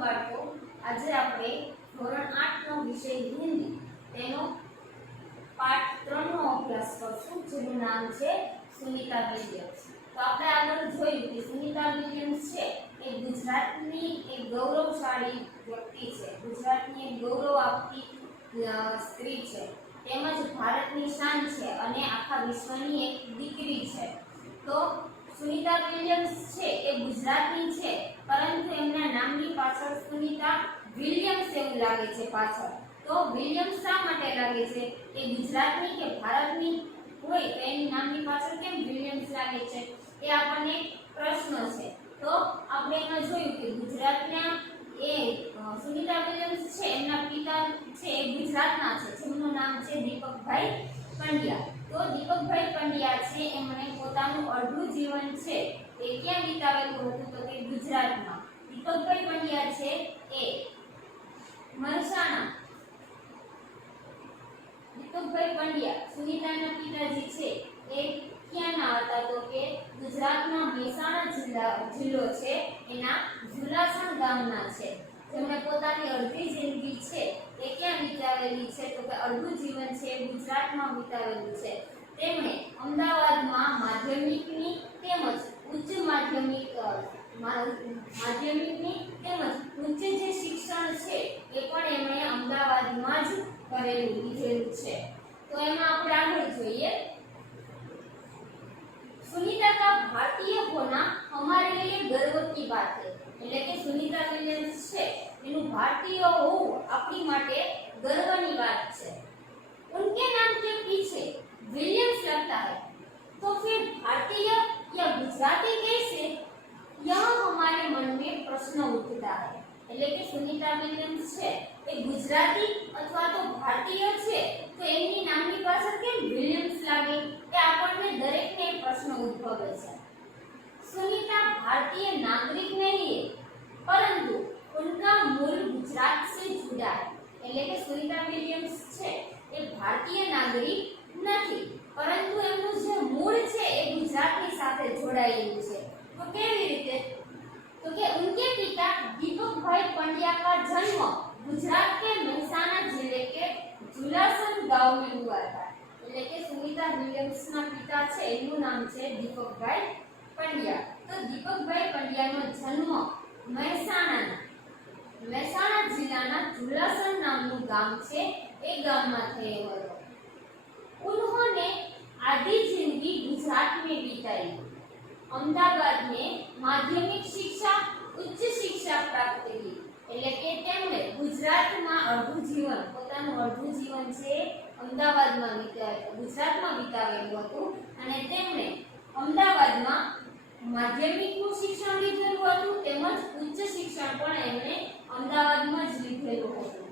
બાળકો, આજે આપણે ધોરણ 8 નો વિષય હિન્દી તેનો પાઠ 3 નો અભ્યાસ કરશું, જેનું નામ છે સુનિતા વિલિયમ્સ। તો આપણે આગળ જોયું કે સુનિતા વિલિયમ્સ છે એ ગુજરાતની એક ગૌરવશાળી વ્યક્તિ છે, ગુજરાતની એક ગૌરવ આપતી સ્ત્રી છે, તેમજ ભારતની શાન છે અને આખા વિશ્વની એક દીકરી છે। તો સુનિતા વિલિયમ્સ છે એ ગુજરાતની છે, પરંતુ એમના નામની પાછળ સુનિતા વિલિયમ્સ એવું લાગે છે પાછળ। તો વિલિયમ્સ શા માટે લાગે છે? એ ગુજરાતની કે ભારતની હોય તો એની નામની પાછળ કેમ વિલિયમ્સ લાગે છે, એ આપણને પ્રશ્ન છે। તો આપણે એમાં જોયું કે ગુજરાતના એ સુનિતા વિલિયમ્સ છે, એમના પિતા છે એ ગુજરાતના છે, જેમનું નામ છે દીપકભાઈ પંડ્યા। તો દીપકભાઈ પંડ્યા છે એમણે પોતાનું અડધું જીવન છે એ ક્યાં વિતાવેલું હતું? તો કે ગુજરાતમાં। દીપકભાઈ પંડ્યા છે એ મહેસાણા, દીપકભાઈ પંડ્યા સુનિતાના પિતાજી છે એ ક્યાંના હતા? તો કે ગુજરાતના મહેસાણા જિલ્લો છે એના ઝુલાસણ ગામના છે, જેમણે પોતાની અડધી જિંદગી છે એ ક્યાં વિતાવેલી છે? તો કે અડધું જીવન છે ગુજરાતમાં વિતાવેલું છે। તેમણે અમદાવાદમાં માધ્યમિકની તેમજ ઉચ્ચ માધ્યમિકની તેમજ ઉચ્ચ જે શિક્ષણ છે એ પણ એમણે અમદાવાદમાં જ લીધેલું છે। તો એમાં આપણે આગળ જોઈએ, सुनीता का भारतीय होना हमारे लिए गर्व की बात है। એટલે કે સુનિતા વિલિયમ્સ છે એનું ભારતીય હોવું આપણી માટે ગર્વની વાત છે। उनके नाम के पीछे विलियम्स लगता है, तो फिर भारतीय या गुजराती कैसे? यह हमारे मन में प्रश्न उठता है। એટલે કે સુનિતા વિલિયમ્સ છે એ ગુજરાતી અથવા તો ભારતીય છે, તો એમની નામની પાછળ કેમ વિલિયમ્સ લાગે, એ આપણને દરેકને પ્રશ્ન ઉદ્ભવે છે। सुनीता भारतीय नागरिक नहीं है, परंतु उनका मूल गुजरात से जुड़ा है। એટલે કે સુનિતા વિલિયમ્સ છે એ ભારતીય નાગરિક નથી, પરંતુ એમનું જે મૂળ છે એ ગુજરાતની સાથે જોડાયેલું છે। તો કેવી રીતે? तो कि उनके पिता दीपकभाई पंड्या का जन्म गुजरात के मेहसाणा जिले के झुलासन गांव में हुआ था। એટલે કે સુનિતા વિલિયમ્સ ના પિતા છે એનું નામ છે દીપકભાઈ પંડ્યા। તો દીપકભાઈ પંડ્યાનો જન્મ મહેસાણા જિલ્લાના झुलासन નામનું ગામ છે એ ગામમાં થયો હતો। उन्होंने आधी जिंदगी गुजरात में बिताई। अहमदाबाद में माध्यमिक शिक्षा उच्च शिक्षा प्राप्त की। એટલે કે તેમણે ગુજરાતમાં અડધું જીવન, પોતાનું અડધું જીવન છે અમદાવાદમાં ગુજરાતમાં વિતાવેલું હતું અને તેમણે અમદાવાદમાં માધ્યમિકનું શિક્ષણ લીધેલું હતું તેમજ ઉચ્ચ શિક્ષણ પણ એમણે અમદાવાદમાં જ લીધેલું હતું।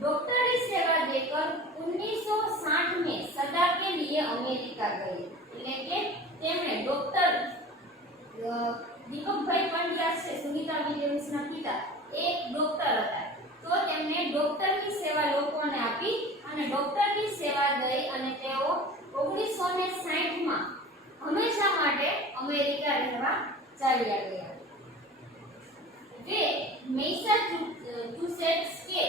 डॉक्टरी सेवा देकर 1960 में सदा के लिए अमेरिका गए। એટલે કે તેમણે ડોક્ટર દીપકભાઈ પંડ્યા છે સુનિતા વિલિયમ્સના પિતા એક ડોક્ટર હતા, તો તેમણે ડોક્ટરની સેવા લોકોને આપી અને ડોક્ટરની સેવા દઈ અને તેઓ 1960 માં હંમેશા માટે અમેરિકા રહેવા ચાલ્યા ગયા। वे मैसाचुसेट्स के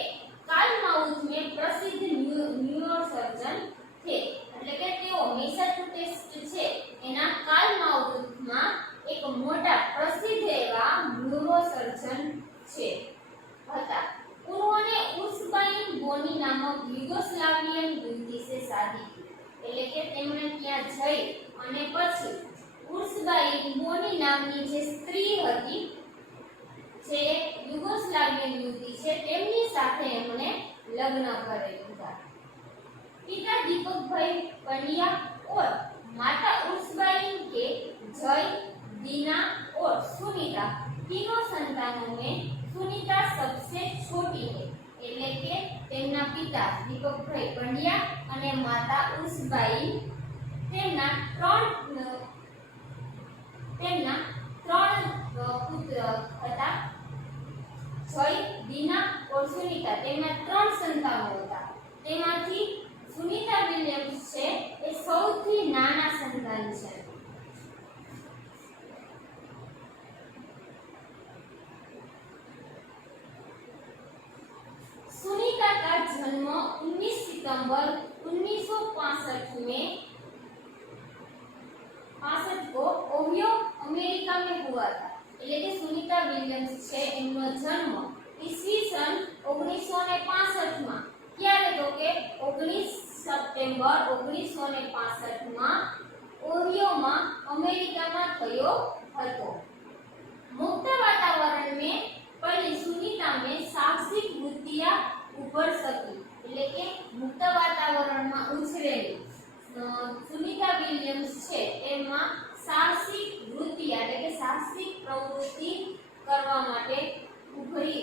कालमाउथ में प्रसिद्ध न्यूरोसर्जन थे। એટલે કે તેઓ મેસાચુસેટ્સ છે એના કાલમાઉથમાં એક મોટા પ્રસિદ્ધ એવા ન્यूरोसर्जन છે હતા। उन्होंने उर्सबाइन बोनी नामक युगोस्लावियन युवती से शादी की। એટલે કે તેમણે ત્યાં જઈ અને પછી ઉર્સબાइन બોની નામની જે સ્ત્રી હતી, જે યુગોસ્લાવિયન યુવતી છે, તેમની સાથે એમણે લગ્ન કરી લીધા। पिता दीपकभाई पंड्या और माता उर्सबाइन के जय, दीना और सुनीता तीनों संतानों में सुनीता सबसे छोटी है। એટલે કે તેમના પિતા દીપકભાઈ પંડ્યા અને માતા ઉર્સબાઈ તેમના ત્રણ પુત્ર હતા, જય, દીના और સુનિતા, તેમના ત્રણ સંતાનો હતા। તેમાંથી સુનિતા વિલિયમ્સ છે એ સૌથી નાના સંતાન છે। વિલિયમ્સ છે એમનો જન્મ ઈસવીસન 1965 માં ક્યારે તો કે 19 સપ્ટેમ્બર 1965 માં ઓહિયોમાં અમેરિકામાં થયો હતો। मुक्त वातावरण में पढ़ी सुनीता में साहसिक वृत्तियां उभर सकी એટલે કે મુક્ત વાતાવરણમાં ઉછરેલી સુનીતા વિલિયમ્સ છે એમાં સાહસિક વૃત્તિ એટલે કે સાહસિક પ્રવૃત્તિ કરવા માટે ઉભરી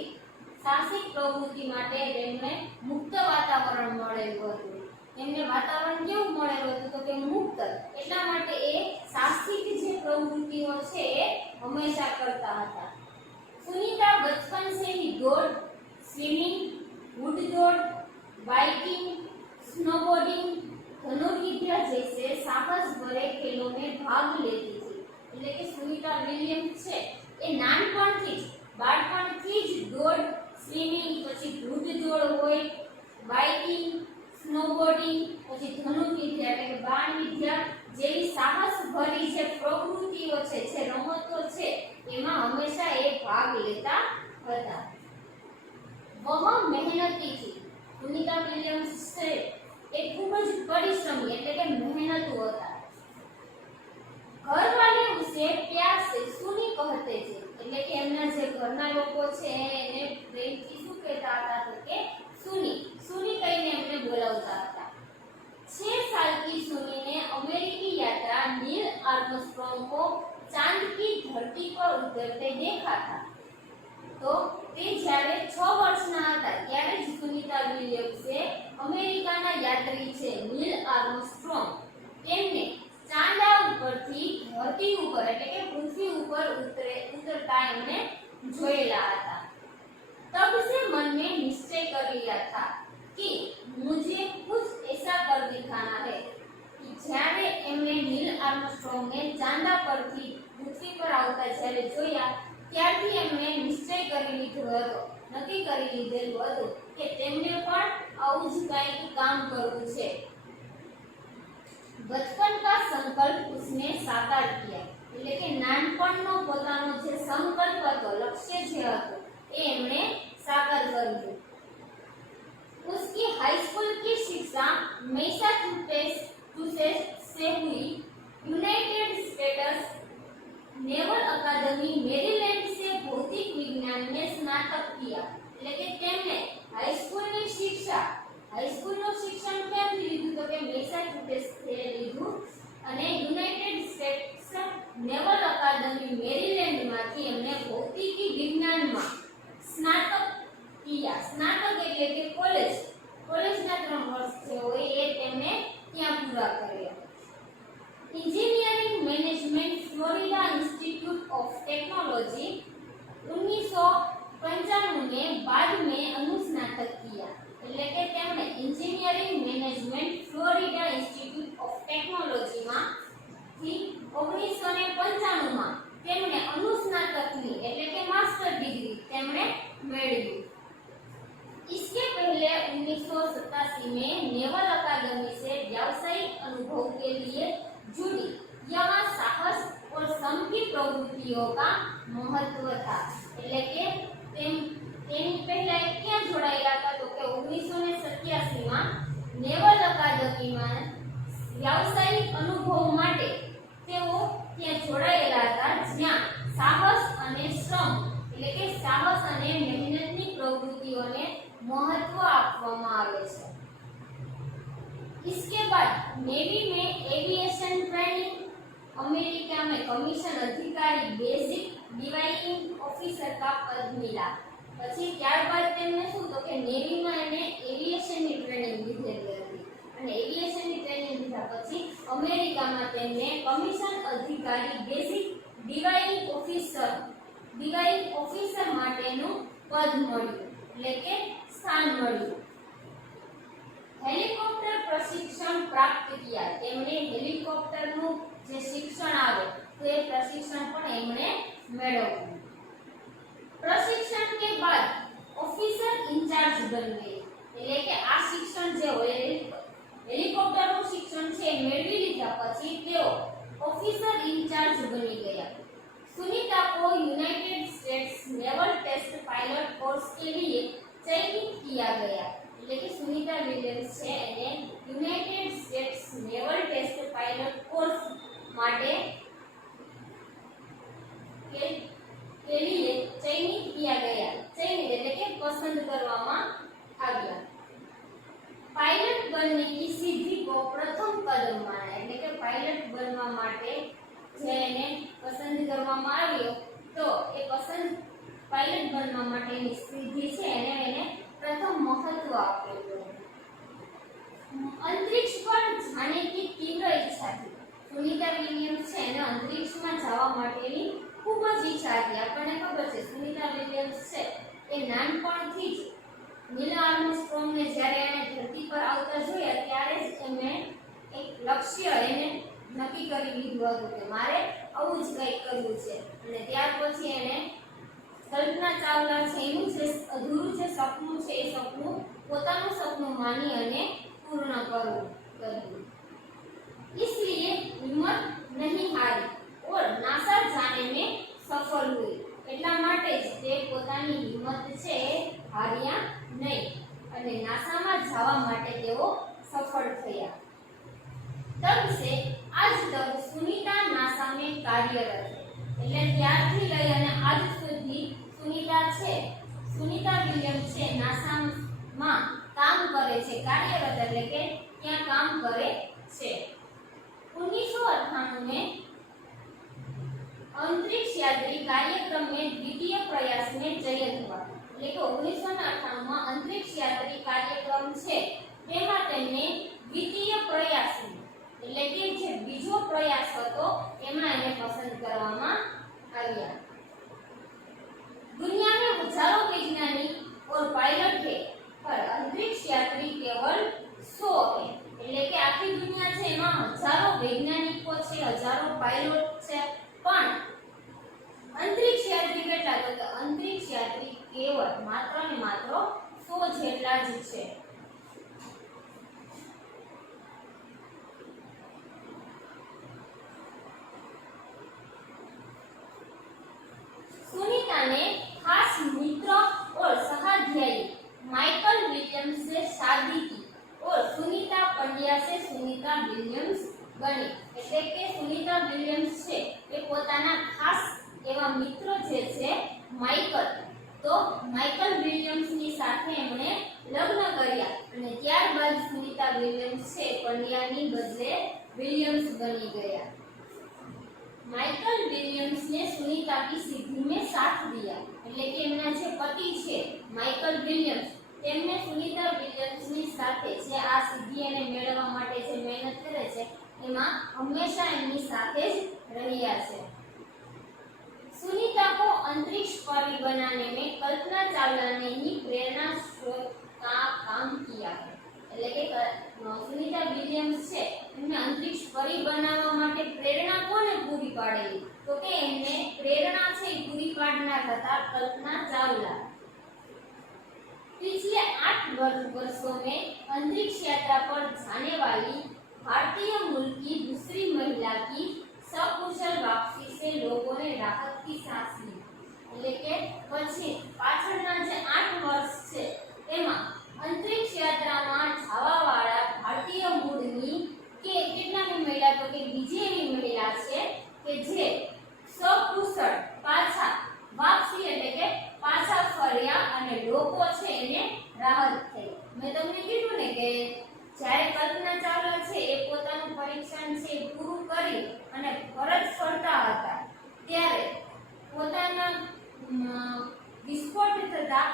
સાહસિક પ્રવૃત્તિ માટે તેમને મુક્ત વાતાવરણ મળેલું હતું। એમને વાતાવરણ કેવું મળેલું હતું તો કે મુક્ત, એટલા માટે એ સાહસિક જે પ્રવૃત્તિઓ છે એ હંમેશા કરતા હતા। सुनीता बचपन से ही दौड़, स्विमिंग, वुड दौड़, बाइकिंग, स्नोबोर्डिंग, धनुर्विद्या जैसे साहस भरे खेलों में भाग लेती थी। એટલે કે સુનીતા વિલિયમ્સ છે એ નાનપણથી જ બાળપણથી જ દોડ, સ્વિમિંગ, પછી વૃદ્ધ દોડ હોય, બાઇકિંગ, સ્નોબોર્ડિંગ, પછી ધનુર્વિદ્યા એટલે કે બાણ વિદ્યા જેવી સાહસ ભરી જે પ્રવૃત્તિઓ છે, જે રમતો છે એમાં હંમેશા એ ભાગ લેતા હતા। વહ મહેનતી थी। સુનીતા વિલિયમ્સ છે એ ખૂબ જ પરિશ્રમી એટલે કે મહેનતુ હતા। घर वाले उसे प्यार से सुनी कहते थे એટલે કે એમના જે ઘરના લોકો છે એને પ્રેમથી શું કહેતા હતા તો કે સુની સુની કહીને એમને બોલાવતા હતા। 6 साल की सुनी ने अमेरिकी यात्रा नील आर्मस्ट्रॉन्ग को चांद की धरती पर उतरते देखा था। तो તે જ્યારે 6 વર્ષના હતા ત્યારે જ સુનીતા વિલિયમ્સે અમેરિકાના યાત્રી છે નીલ આર્મસ્ટ્રોંગ તેમને ચાંદા ઉપરથી ધરતી ઉપર એટલે કે પૃથ્વી ઉપર ઉતરતા એમને જોયેલા હતા। तब से मन में निश्चय कर लिया था कि मुझे कुछ ऐसा कर दिखाना है कि જ્યારે એમણે નીલ આર્મસ્ટ્રોંગને ચાંદા પરથી પૃથ્વી પર આવતા જ્યારે જોયા ત્યારથી એમણે નિશ્ચય કરી લીધો હતો, નક્કી કરી લીધેલું હતું કે તેમને પણ આવું જ કંઈક કામ કરવું છે। बचपन का संकल्प उसने साकार किया એટલે કે નાનપણનો પોતાનો જે સંકલ્પ હતો, લક્ષ્ય જે હતું એ એમણે સાકાર કર્યું। उसकी हाई स्कूल की शिक्षा मैसाचुसेट्स से हुई। यूनाइटेड स्टेट्स नेवल अकादमी मेरीलैंड से भौतिक विज्ञान में स्नातक किया એટલે કે તેમને હાઈસ્કૂલનું શિક્ષણ ક્યાંથી લીધું તો કે મેસાચુસેટ્સથી લીધું અને યુનાઇટેડ સ્ટેટ્સ નેવલ અકાદમી મેરીલેન્ડમાંથી એમને ભૌતિકી વિજ્ઞાનમાં સ્નાતક किया। स्नातक એટલે કે કોલેજના 3 વર્ષ જે હોય એ તેમને ત્યાં પૂરા કર્યા। Engineering management Florida institute of technology 1995 में बाद में अनुस्नातक किया એટલે કે તેમણે engineering management Florida institute of technology માં થી 1995 માં તેમણે અનુસ્નાતકની એટલે કે માસ્ટર ડિગ્રી તેમણે મેળવી। इसके पहले 1987 में नेवल अकादमी से व्यावसायिक अनुभव के लिए जुड़ी। यहाँ साहस और श्रम की प्रवृत्तियों का महत्व था એટલે કે તેની પહેલા ક્યાં જોડાયેલા હતા તો કે 1987 માં નેવલ અકાદમીમાં વ્યાવસાયિક અનુભવ માટે તેઓ ત્યાં જોડાયેલા હતા જ્યાં સાહસ અને શ્રમ એટલે કે સાહસ અને મહેનતની પ્રવૃત્તિઓને महत्व આપવામાં આવે છે। इसके बाद नेवी में एविएशन ट्रेनिंग, अमेरिका में कमीशन अधिकारी बेसिक डिवाइनिंग ऑफिसर का पद मिला। પછી ત્યારબાદ તેમને શું તો કે નેવીમાં એને એવિએશનની ટ્રેનિંગ લીધેલી હતી અને એવિએશનની ટ્રેનિંગ લીધા પછી અમેરિકામાં તેમને કમિશન અધિકારી બેસિક ડિવાઇનિંગ ઓફિસર માટેનું પદ મળ્યું એટલે કે સ્થાન મળ્યું। हेलिकॉप्टर प्रशिक्षण प्राप्त किया તેમણે હેલિકોપ્ટરનું જે શિક્ષણ આવે તો એ પ્રશિક્ષણ પણ એમણે મેળવ્યું। प्रशिक्षण के बाद ऑफिसर इंचार्ज बन गए એટલે કે આ શિક્ષણ જે હોય હેલિકોપ્ટરનું શિક્ષણ છે મેળવી લીધા પછી તેઓ ઓફિસર ઇન્ચાર્જ બની ગયા। सुनीता को यूनाइटेड स्टेट्स के लिए चयनित किया गया એટલે કે સુનિતા વિલિયમ્સ છે એને United States naval test pilot course માટે के लिए चयनित किया गया चयनित એટલે કે પસંદ કરવામાં આવ્યા पायलट बनने की सिद्धि को प्रथम कदम माना એટલે કે પાયલટ બનવા માટે જેને પસંદ કરવામાં આવ્યો તો એ પસંદ પાયલટ બનવા માટેની સિદ્ધિ છે એને પ્રથમ મહત્વ આપેલું अंतरिक्ष पर जाने की तीव्र इच्छा थी सुनीता विलियम्स છે એને અંતરિક્ષમાં જવા માટેની ખૂબ જ ઈચ્છા હતી આપણને ખબર છે સુનિતા વિલિયમ્સ છે એ નાનપણથી જ નીલ આર્મસ્ટ્રોંગને જ્યારે એને ધરતી પર આવતા જોયા ત્યારે જ એમણે એક લક્ષ્ય એને નક્કી કરી લીધું હતું કે મારે આવું જ કંઈક કરવું છે અને ત્યાર પછી એને કલ્પના ચાવલા છે એનું જે અધૂરું જે સપનું છે એ સપનું પોતાનું સપનું માની અને પૂર્ણ કરવું કર્યું इसलिए हिम्मत नहीं हारी और नासा जाने में सफल हुई એટલા માટે જ તે પોતાની હિંમત છે હાર્યા નહીં અને નાસામાં જવા માટે તેઓ સફળ થયા तब से आज तक सुनीता नासा में कार्यरत है એટલે ત્યારથી લઈ અને આજ સુધી સુનિતા છે સુનિતા વિલિયમ્સ છે નાસામાં કામ કરે છે કાર્યરત એટલે કે ત્યાં કામ કરે છે 1998 में अंतरिक्ष यात्री कार्यक्रम में द्वितीय प्रयास में चयन हुआ એટલે કે 1998 માં અંતરિક્ષ યાત્રી કાર્યક્રમ છે તેમાં તેમને દ્વિતીય પ્રયાસ એટલે કે જે બીજો પ્રયાસ હતો એમાં એને પસંદ કરવામાં આવ્યા दुनिया में हजारों वैज्ञानिक और पायलट है पर अंतरिक्ष यात्री केवल 100 है એટલે કે આખી દુનિયા છે એમાં હજારો વૈજ્ઞાનિકો છે હજારો પાયલોટ છે પણ અંતરિક્ષ યાત્રી કેટલા તો કે અંતરિક્ષ યાત્રી કેવળ માત્ર ને માત્ર 100 જેટલા જ છે सुनीता ने खास मित्र और सहाध्यायी माइकल विलियम्स से शादी की और सुनीता पंड्या से सुनीता विलियम्स बनी એટલે કે સુનિતા વિલિયમ્સ છે એ પોતાના ખાસ એવા મિત્ર જે છે માઇકલ તો માઇકલ વિલિયમ્સ ની સાથે એમણે લગ્ન કર્યા અને ત્યારબાદ સુનિતા વિલિયમ્સ છે પંડ્યાની બદલે વિલિયમ્સ બની ગયા माइकल विलियम्स ने सुनीता की सिद्धि में साथ दिया એટલે કે એમના જે પતિ છે માઇકલ વિલિયમ્સ તેમને સુનિતા વિલિયમ્સની સાથે જે આ સિદ્ધિ એને મેળવવા માટે જે મહેનત કરે છે એમાં હંમેશા એમની સાથે જ રહ્યા છે सुनीता को अंतरिक्ष परी बनाने में कल्पना चावला ने ही प्रेरणा स्रोत का काम किया है એટલે કે સુનિતા વિલિયમ્સ છે એમને અંતરિક્ષ પરી બનાવવા માટે પ્રેરણા કોને પૂરી પાડેલી તો કે એમને પ્રેરણા છે એ પૂરી પાડનાર હતા કલ્પના ચાવલા पिछले 8 वर्षों में अंतरिक्ष यात्रा पर जाने वाली भारतीय मूल की दूसरी महिला की सकुशल वापसी से लोगों ने राहत की सांस ली એટલે કે પછી પાછળના જે 8 વર્ષ છે એમાં अंतरिक्ष यात्राમાં જવાવાળા ભારતીય મૂળની કે કેટલાની મહિલા તો કે બીજી એવી મહિલા છે કે જે સકુશળ પાછા વાપસી એટલે કે પાછા ફર્યા અને લોકો છે એને રાહત થઈ મેં તમને કીધું ને કે જ્યારે કલ્પના ચાવલા છે એ પોતાનું પરીક્ષણ છે પૂરું કરી અને પરત ફરતા હતા ત્યારે પોતાના વિસ્ફોટ થતા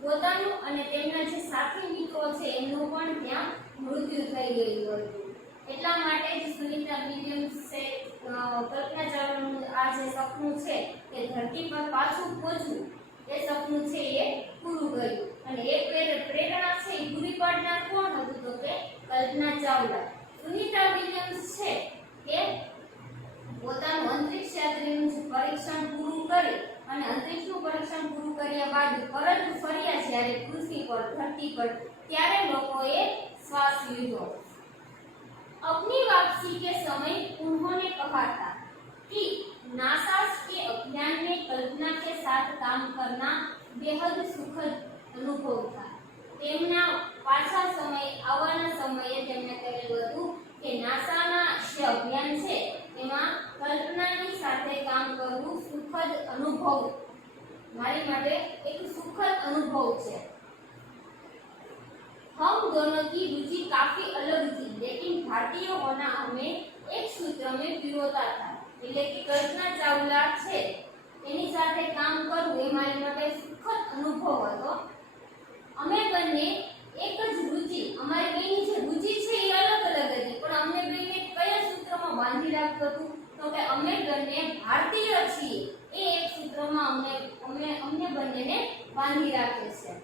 પોતાનું અને તેમના જે સાથી મિત્રો છે એમનું પણ ત્યાં મૃત્યુ થઈ ગયું હતું એટલા માટે જ સુનિતા વિલિયમ્સ છે કલ્પના ચાવલાનું આ જે સપનું છે કે ધરતી પર પાછું પહોંચવું એ સપનું છે એ પૂરું કર્યું અને એ પ્રેરણા છે એ પૂરી પાડનાર કોણ હતું તો કે કલ્પના ચાવલા સુનિતા વિલિયમ્સ છે કે પોતાનું અંતરિક્ષ યાત્રીનું પરીક્ષણ પૂરું કરી અને અંતરિક્ષનું પરીક્ષણ પૂરું કર્યા બાદ પરત ફર્યા જ્યારે પૃથ્વી પર ધરતી પર ત્યારે લોકોએ શ્વાસ લીધો अपनी वापसी के समय उन्होंने कहा था कि नासा के अभियान में कल्पना के साथ काम करना બેહદ સુખદ અનુભવ થાય. તેમના પાછા આવવાના સમયે તેમણે કહેલું હતું કે નાસાના જે અભિયાન છે એમાં કલ્પનાની સાથે કામ કરવું સુખદ અનુભવ, મારી માટે એક સુખદ અનુભવ છે. हम दोनों की रुचि काफी अलग थी, लेकिन भारतीय होना हमें एक सूत्र में पिरोता था. એટલે કે કલ્પના ચાવલા છે એની સાથે કામ કરવું એ મારી માટે સુખદ અનુભવ હતો. અમે બંને એક જ રુચિ, અમારી બેની જે રુચિ છે એ અલગ અલગ હતી, પણ અમને બેને કયા સૂત્રમાં બાંધી રાખતું હતું તો કે અમે બંને ભારતીય છીએ એ એક સૂત્રમાં અમને બંનેને બાંધી રાખે છે.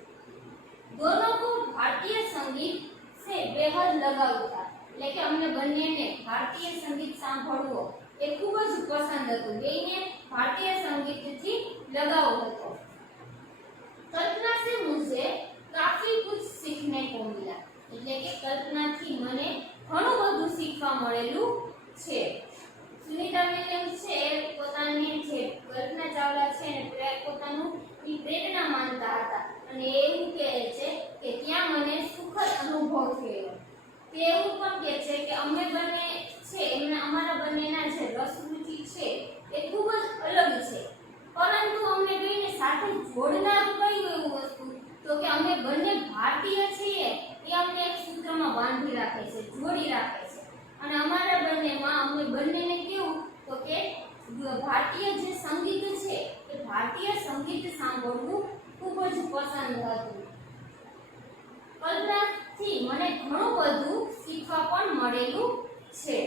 दोनों को भारतीय संगीत से बेहद लगाव था. એટલે કે અમને બંનેને ભારતીય સંગીત સાંભળવો એ ખૂબ જ પસંદ હતું. બેને ભારતીય સંગીતથી लगाव હતો. कल्पना से मुझे काफी कुछ सीखने को मिला. એટલે કે કલ્પનાથી મને ઘણું બધું શીખવા મળેલું છે. સુનિતા વિલિયમ્સ છે પોતાની જે કલ્પના ચાવલા છે ને પોતાનું ઈ પ્રેરણા માનતા હતા અને એવું કહે છે કે ત્યાં મને સુખદ અનુભવ થયો. તે એવું પણ કહે છે કે અમે બંને છે અમારા બંનેના જે રસ રુચિ છે એ ખૂબ જ અલગ છે, પરંતુ અમને બેને સાથે જોડનાર કયું એવું વસ્તુ તો કે અમે બંને ભારતીય છીએ એ અમને એક સૂત્રમાં બાંધી રાખે છે, જોડી રાખે છે. અને અમારા બંનેમાં અમને બંનેને કેવું તો કે ભારતીય જે સંગીત છે એ ભારતીય સંગીત સાંભળવું ખૂબ જ પસંદ હતું. કલ્પનાથી મને ઘણું બધું શીખવા પણ મળેલું છે.